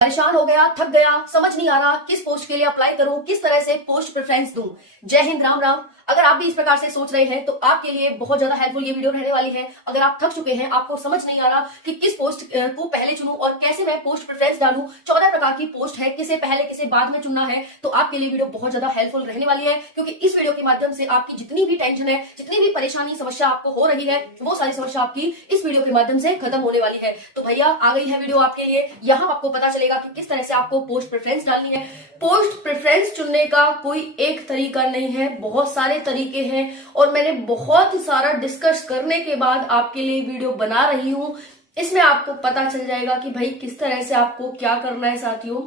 परेशान हो गया, थक गया, समझ नहीं आ रहा किस पोस्ट के लिए अप्लाई करूं, किस तरह से पोस्ट प्रेफरेंस दूं। जय हिंद, राम राम। अगर आप भी इस प्रकार से सोच रहे हैं तो आपके लिए बहुत ज्यादा हेल्पफुल ये वीडियो रहने वाली है। अगर आप थक चुके हैं, आपको समझ नहीं आ रहा कि किस पोस्ट को पहले चुनूं और कैसे मैं पोस्ट प्रेफरेंस डालूं, 14 प्रकार की पोस्ट है, किसे पहले किसे बाद में चुनना है, तो आपके लिए वीडियो बहुत ज्यादा हेल्पफुल रहने वाली है। क्योंकि इस वीडियो के माध्यम से आपकी जितनी भी टेंशन है, जितनी भी परेशानी समस्या आपको हो रही है, वो सारी समस्या आपकी इस वीडियो के माध्यम से खत्म होने वाली है। तो भैया आ गई है वीडियो आपके लिए। यहाँ आपको पता चलेगा कि किस तरह से आपको पोस्ट प्रेफरेंस डालनी है। पोस्ट प्रेफरेंस चुनने का कोई एक तरीका नहीं है, बहुत सारे तरीके हैं और मैंने बहुत सारा डिस्कस करने के बाद आपके लिए वीडियो बना रही हूं। इसमें आपको पता चल जाएगा कि भाई किस तरह से आपको क्या करना है। साथियों,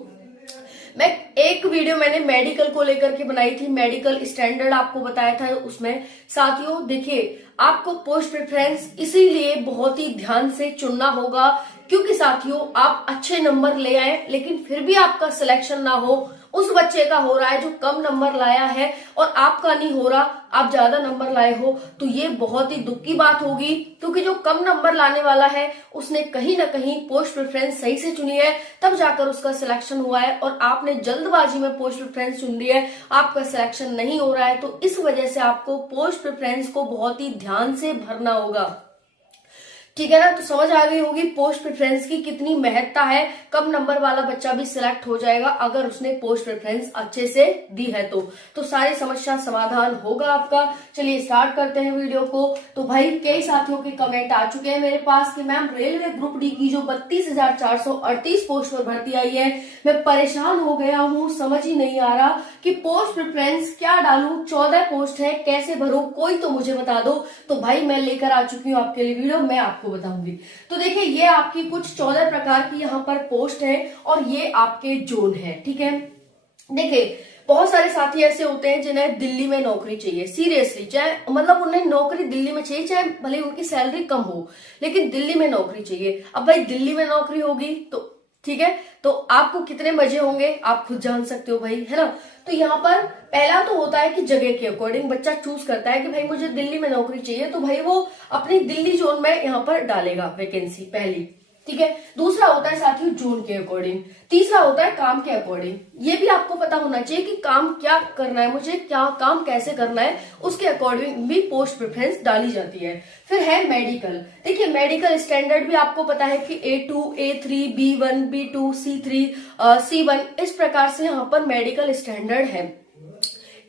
मैं एक वीडियो मैंने मेडिकल को लेकर के बनाई थी, मेडिकल स्टैंडर्ड आपको बताया था उसमें। साथियों देखिए, आपको पोस्ट प्रेफरेंस इसीलिए बहुत ही ध्यान से चुनना होगा क्योंकि साथियों आप अच्छे नंबर ले आए लेकिन फिर भी आपका सिलेक्शन ना हो, उस बच्चे का हो रहा है जो कम नंबर लाया है और आपका नहीं हो रहा, आप ज्यादा नंबर लाए हो, तो ये बहुत ही दुख की बात होगी। क्योंकि जो कम नंबर लाने वाला है उसने कहीं ना कहीं पोस्ट प्रेफरेंस सही से चुनी है, तब जाकर उसका सिलेक्शन हुआ है, और आपने जल्दबाजी में पोस्ट प्रेफरेंस चुन ली है, आपका सिलेक्शन नहीं हो रहा है। तो इस वजह से आपको पोस्ट प्रेफरेंस को बहुत ही ध्यान से भरना होगा, ठीक है ना। तो समझ आ गई होगी पोस्ट प्रेफरेंस की कितनी महत्ता है। कम नंबर वाला बच्चा भी सिलेक्ट हो जाएगा अगर उसने पोस्ट प्रेफरेंस अच्छे से दी है तो सारी समस्या समाधान होगा आपका। चलिए स्टार्ट करते हैं वीडियो को। तो भाई कई साथियों के कमेंट आ चुके हैं मेरे पास कि मैम रेलवे ग्रुप डी की जो 32,438 पोस्ट पर भर्ती आई है, मैं परेशान हो गया हूँ, समझ ही नहीं आ रहा कि पोस्ट प्रेफरेंस क्या डालूं, 14 पोस्ट है, कैसे भरूं, कोई तो मुझे बता दो। तो भाई मैं लेकर आ चुकी हूँ आपके लिए वीडियो, मैं आपको बताऊंगी। तो देखिए, ये आपकी कुछ 14 प्रकार की यहाँ पर पोस्ट है और ये आपके जोन है, ठीक है। देखिए, बहुत सारे साथी ऐसे होते हैं जिन्हें दिल्ली में नौकरी चाहिए, सीरियसली, चाहे मतलब उन्हें नौकरी दिल्ली में चाहिए, चाहे भले उनकी सैलरी कम हो, लेकिन दिल्ली में नौकरी चाहिए। अब भाई दिल्ली में नौकरी होगी तो ठीक है, तो आपको कितने मजे होंगे आप खुद जान सकते हो भाई, है ना। तो यहाँ पर पहला तो होता है कि जगह के अकॉर्डिंग बच्चा चूज करता है कि भाई मुझे दिल्ली में नौकरी चाहिए, तो भाई वो अपनी दिल्ली जोन में यहाँ पर डालेगा वैकेंसी पहली, ठीक है। दूसरा होता है साथियों जोन के अकॉर्डिंग। तीसरा होता है काम के अकॉर्डिंग। ये भी आपको पता होना चाहिए कि काम क्या करना है, मुझे क्या काम कैसे करना है, उसके अकॉर्डिंग भी पोस्ट प्रेफरेंस डाली जाती है। फिर है मेडिकल। देखिए, मेडिकल स्टैंडर्ड भी आपको पता है कि A2, A3, B1, B2, C3, C1, इस प्रकार से यहाँ पर मेडिकल स्टैंडर्ड है।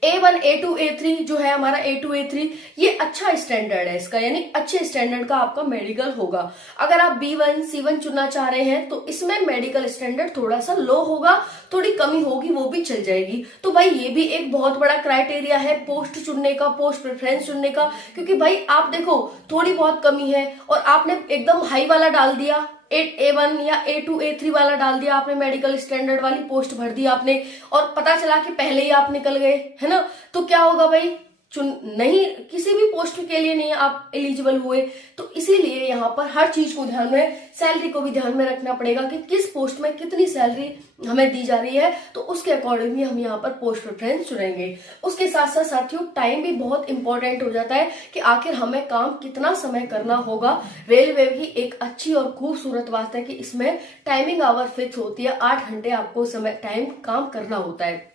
A1, A2, A3 जो है हमारा A2, A3, ये अच्छा स्टैंडर्ड है इसका, यानी अच्छे स्टैंडर्ड का आपका मेडिकल होगा। अगर आप B1, C1 चुनना चाह रहे हैं तो इसमें मेडिकल स्टैंडर्ड थोड़ा सा लो होगा, थोड़ी कमी होगी, वो भी चल जाएगी। तो भाई ये भी एक बहुत बड़ा क्राइटेरिया है पोस्ट चुनने का, पोस्ट प्रेफरेंस चुनने का। क्योंकि भाई आप देखो, थोड़ी बहुत कमी है और आपने एकदम हाई वाला डाल दिया, A1 या A2, A3 वाला डाल दिया आपने, मेडिकल स्टैंडर्ड वाली पोस्ट भर दी आपने, और पता चला कि पहले ही आप निकल गए, है ना। तो क्या होगा भाई, नहीं, किसी भी पोस्ट के लिए नहीं आप एलिजिबल हुए। तो इसीलिए यहाँ पर हर चीज को ध्यान में, सैलरी को भी ध्यान में रखना पड़ेगा कि किस पोस्ट में कितनी सैलरी हमें दी जा रही है, तो उसके अकॉर्डिंग ही हम यहाँ पर पोस्ट प्रेफरेंस चुनेंगे। उसके साथ साथ साथियों टाइम भी बहुत इंपॉर्टेंट हो जाता है कि आखिर हमें काम कितना समय करना होगा। रेलवे की एक अच्छी और खूबसूरत बात है कि इसमें टाइमिंग आवर फिक्स होती है, 8 घंटे आपको समय टाइम काम करना होता है।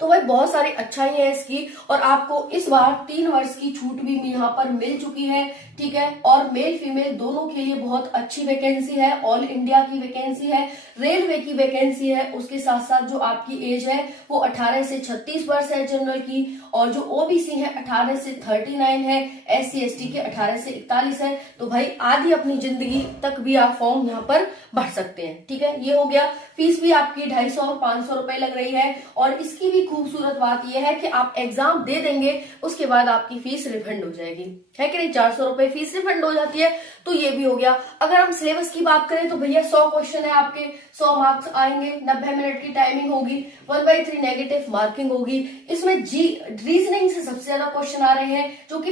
तो भाई बहुत सारी अच्छाई है इसकी, और आपको इस बार 3 वर्ष की छूट भी यहाँ पर मिल चुकी है, ठीक है। और मेल फीमेल दोनों के लिए बहुत अच्छी वैकेंसी है, ऑल इंडिया की वैकेंसी है, रेलवे की वैकेंसी है। उसके साथ साथ जो आपकी एज है वो 18 से 36 वर्ष है जनरल की, और जो ओबीसी है 18 से 39 है, SC ST के 18 से 41 है। तो भाई आधी अपनी जिंदगी तक भी आप फॉर्म यहाँ पर भर सकते हैं, ठीक है। ये हो गया। फीस भी आपकी 250 और 500 रुपए लग रही है, और इसकी भी खूबसूरत बात यह है कि आप एग्जाम दे देंगे उसके बाद आपकी फीस रिफंड हो जाएगी, है कि नहीं। 400 रुपए फीस रिफंड हो जाती है, तो ये भी हो गया। अगर हम सिलेबस की बात करें तो भैया 100 क्वेश्चन है आपके, 100 मार्क्स आएंगे, 90 मिनट की टाइमिंग होगी, 1/3 नेगेटिव मार्किंग होगी। इसमें रीजनिंग से सबसे ज्यादा क्वेश्चन आ रहे हैं, जो कि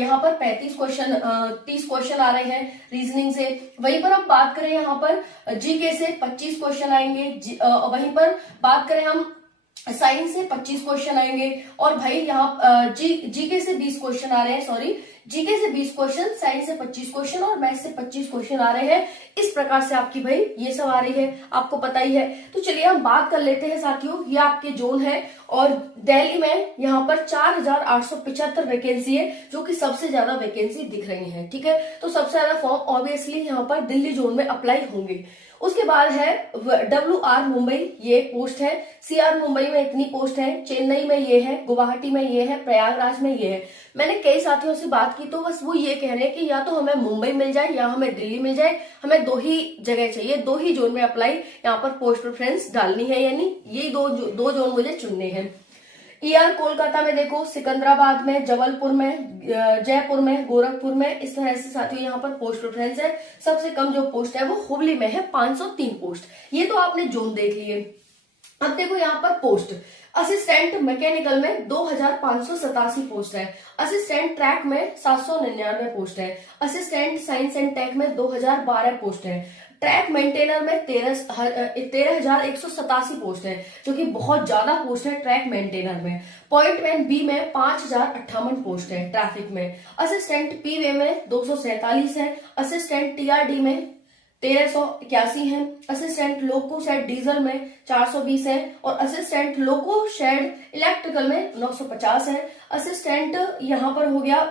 यहाँ पर 30 क्वेश्चन आ रहे हैं रीजनिंग से। वहीं पर हम बात करें यहाँ पर जीके से 25 क्वेश्चन आएंगे, वहीं पर बात करें हम साइंस से 25 क्वेश्चन आएंगे, और भाई यहाँ जीके से 20 क्वेश्चन आ रहे हैं, सॉरी जीके से 20 क्वेश्चन, साइंस से 25 क्वेश्चन और मैथ से 25 क्वेश्चन आ रहे हैं। इस प्रकार से आपकी भाई ये सब आ रही है, आपको पता ही है। तो चलिए हम बात कर लेते हैं साथियों, ये आपके जोन है और दिल्ली में यहाँ पर 4875 वैकेंसी है, जो कि सबसे ज्यादा वैकेंसी दिख रही है। ठीक है, तो सबसे ज्यादा फॉर्म ऑब्वियसली यहाँ पर दिल्ली जोन में अप्लाई होंगे। उसके बाद है WR मुंबई, ये पोस्ट है। CR मुंबई में इतनी पोस्ट है, चेन्नई में ये है, गुवाहाटी में ये है, प्रयागराज में ये है। मैंने कई साथियों से बात की तो बस वो ये कह रहे हैं कि या तो हमें मुंबई मिल जाए या हमें दिल्ली मिल जाए, हमें 2 ही जगह चाहिए, 2 ही जोन में अप्लाई यहाँ पर पोस्ट प्रेफरेंस डालनी है, यानी ये दो जोन मुझे चुनने हैं। कोलकाता में देखो, सिकंदराबाद में, जबलपुर में, जयपुर में, गोरखपुर में, इस तरह से साथियों यहाँ पर पोस्ट प्रेफरेंस है। सबसे कम जो पोस्ट है वो हुबली में है, 503 पोस्ट। ये तो आपने जोन देख लिए। अब देखो यहाँ पर पोस्ट, असिस्टेंट मैकेनिकल में 2587 पोस्ट है, असिस्टेंट ट्रैक में 799 पोस्ट है, असिस्टेंट साइंस एंड टेक में 2012 पोस्ट है, ट्रैक मेंटेनर में 13,187 पोस्ट है, जो कि बहुत ज्यादा पोस्ट है ट्रैक मेंटेनर में। पॉइंट मैन बी में 5058 पोस्ट है ट्रैफिक में, असिस्टेंट पीवे में 247 है, असिस्टेंट टीआरडी में 1381 है, असिस्टेंट लोको शेड डीजल में 420 है और असिस्टेंट लोको शेड इलेक्ट्रिकल में 950 है। असिस्टेंट यहाँ पर हो गया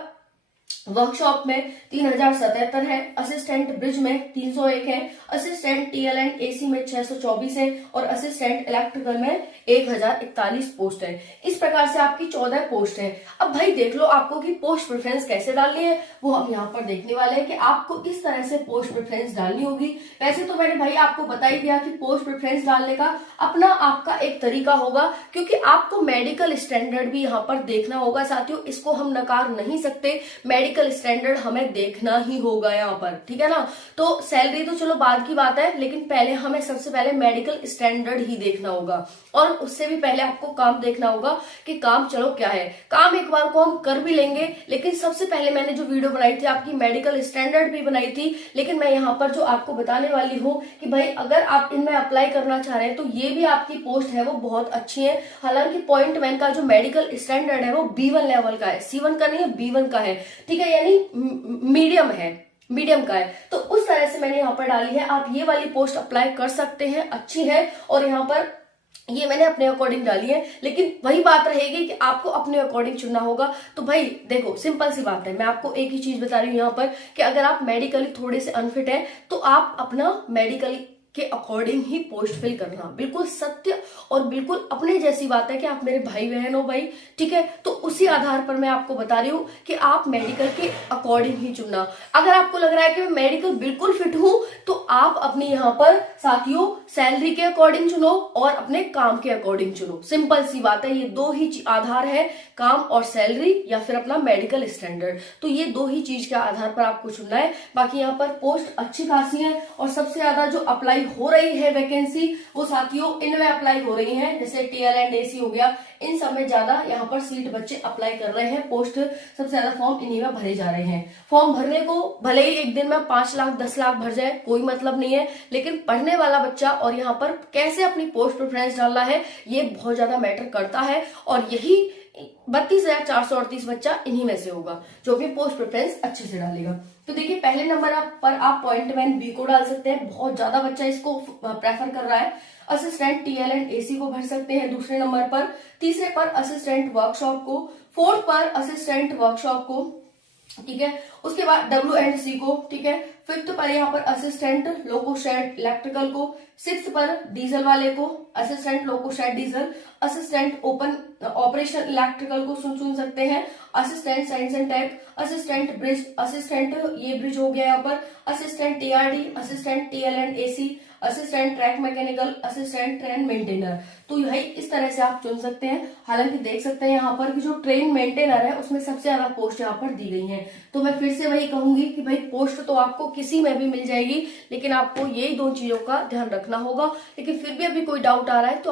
वर्कशॉप में 3077 है, असिस्टेंट ब्रिज में 301 है, असिस्टेंट टीएल एंड एसी में 624 है और असिस्टेंट इलेक्ट्रिकल में 1041 पोस्ट है। इस प्रकार से आपकी 14 पोस्ट है। अब भाई देख लो आपको कि पोस्ट प्रेफरेंस कैसे डालनी है, वो हम यहाँ पर देखने वाले हैं कि आपको इस तरह से पोस्ट प्रेफरेंस डालनी होगी। वैसे तो मैंने भाई आपको बता ही दिया कि पोस्ट प्रेफरेंस डालने का अपना आपका एक तरीका होगा, क्योंकि आपको मेडिकल स्टैंडर्ड भी यहाँ पर देखना होगा साथियों, इसको हम नकार नहीं सकते। मेडिकल स्टैंडर्ड हमें देखना ही होगा यहाँ पर, ठीक है ना। तो सैलरी तो चलो बाद की बात है, लेकिन पहले हमें सबसे पहले मेडिकल स्टैंडर्ड ही देखना होगा और उससे भी पहले आपको काम देखना होगा कि काम चलो क्या है। काम एक बार को हम कर भी लेंगे, लेकिन सबसे पहले मैंने जो वीडियो बनाई थी आपकी मेडिकल स्टैंडर्ड भी बनाई थी, लेकिन मैं यहाँ पर जो आपको बताने वाली हूँ कि भाई अगर आप इनमें अप्लाई करना चाह रहे हैं तो ये भी आपकी पोस्ट है वो बहुत अच्छी है। हालांकि पॉइंट मैन का जो मेडिकल स्टैंडर्ड है वो B1 लेवल का है, C1 का नहीं है, B1 का है, ठीक है, यानी मीडियम का है। तो उस तरह से मैंने यहाँ पर डाली है। आप ये वाली पोस्ट अप्लाई कर सकते हैं, अच्छी है। और यहाँ पर ये मैंने अपने अकॉर्डिंग डाली है, लेकिन वही बात रहेगी कि आपको अपने अकॉर्डिंग चुनना होगा। तो भाई देखो सिंपल सी बात है, मैं आपको एक ही चीज बता रही हूँ यहाँ पर कि अगर आप मेडिकली थोड़े से अनफिट है तो आप अपना मेडिकल के अकॉर्डिंग ही पोस्ट फिल करना, बिल्कुल सत्य और बिल्कुल अपने जैसी बात है कि आप मेरे भाई बहन हो भाई, ठीक है। तो उसी आधार पर मैं आपको बता रही हूँ कि आप मेडिकल के अकॉर्डिंग ही चुनना। अगर आपको लग रहा है कि मैं मेडिकल बिल्कुल फिट हूं तो आप अपनी यहाँ पर साथियों सैलरी के अकॉर्डिंग चुनो और अपने काम के अकॉर्डिंग चुनो। सिंपल सी बात है, ये 2 ही आधार है, काम और सैलरी या फिर अपना मेडिकल स्टैंडर्ड। तो ये 2 ही चीज के आधार पर आपको चुनना है। बाकी यहाँ पर पोस्ट अच्छी खासी है और सबसे ज्यादा जो अप्लाई हो रही है वैकेंसी वो साथियों इनमें अप्लाई हो रही है, जैसे टीएल एंड एसी हो गया, इन सब में ज्यादा यहाँ पर सीट बच्चे अप्लाई कर रहे हैं। पोस्ट सबसे ज्यादा फॉर्म इन्हीं में भरे जा रहे हैं। फॉर्म भरने को भले ही एक दिन में 5 लाख 10 लाख भर जाए, कोई मतलब नहीं है, लेकिन पढ़ने वाला बच्चा और यहाँ पर कैसे अपनी पोस्ट प्रेफरेंस डालना है ये बहुत ज्यादा मैटर करता है। और यही 32,438 बच्चा इन्हीं में से होगा जो अपनी पोस्ट प्रेफरेंस अच्छे से डालेगा। तो देखिए पहले नंबर पर आप पॉइंट मैन बी को डाल सकते हैं, बहुत ज्यादा बच्चा इसको प्रेफर कर रहा है। असिस्टेंट टीएल एंड एसी को भर सकते हैं दूसरे नंबर पर। तीसरे पर असिस्टेंट वर्कशॉप को, फोर्थ पर असिस्टेंट वर्कशॉप को, ठीक है। उसके बाद W&C को, ठीक है। फिफ्थ पर यहाँ पर असिस्टेंट लोको शेड इलेक्ट्रिकल को, सिक्स्थ पर डीजल वाले को assistant loco shed diesel, assistant open operation electrical को चुन सकते हैं, assistant science and tech, assistant bridge, assistant ये ब्रिज हो गया यहाँ पर, assistant TRD, assistant TL and AC, assistant track mechanical, assistant train maintainer. तो यही इस तरह से आप चुन सकते हैं। हालांकि देख सकते हैं यहाँ पर कि जो ट्रेन मेंटेनर है उसमें सबसे ज्यादा पोस्ट यहाँ पर दी गई है। तो मैं फिर से वही कहूंगी कि भाई पोस्ट तो आपको किसी में भी मिल जाएगी, लेकिन आपको यही 2 चीजों का ध्यान रखना होगा। लेकिन फिर भी अभी कोई डाउट आ रहा है तो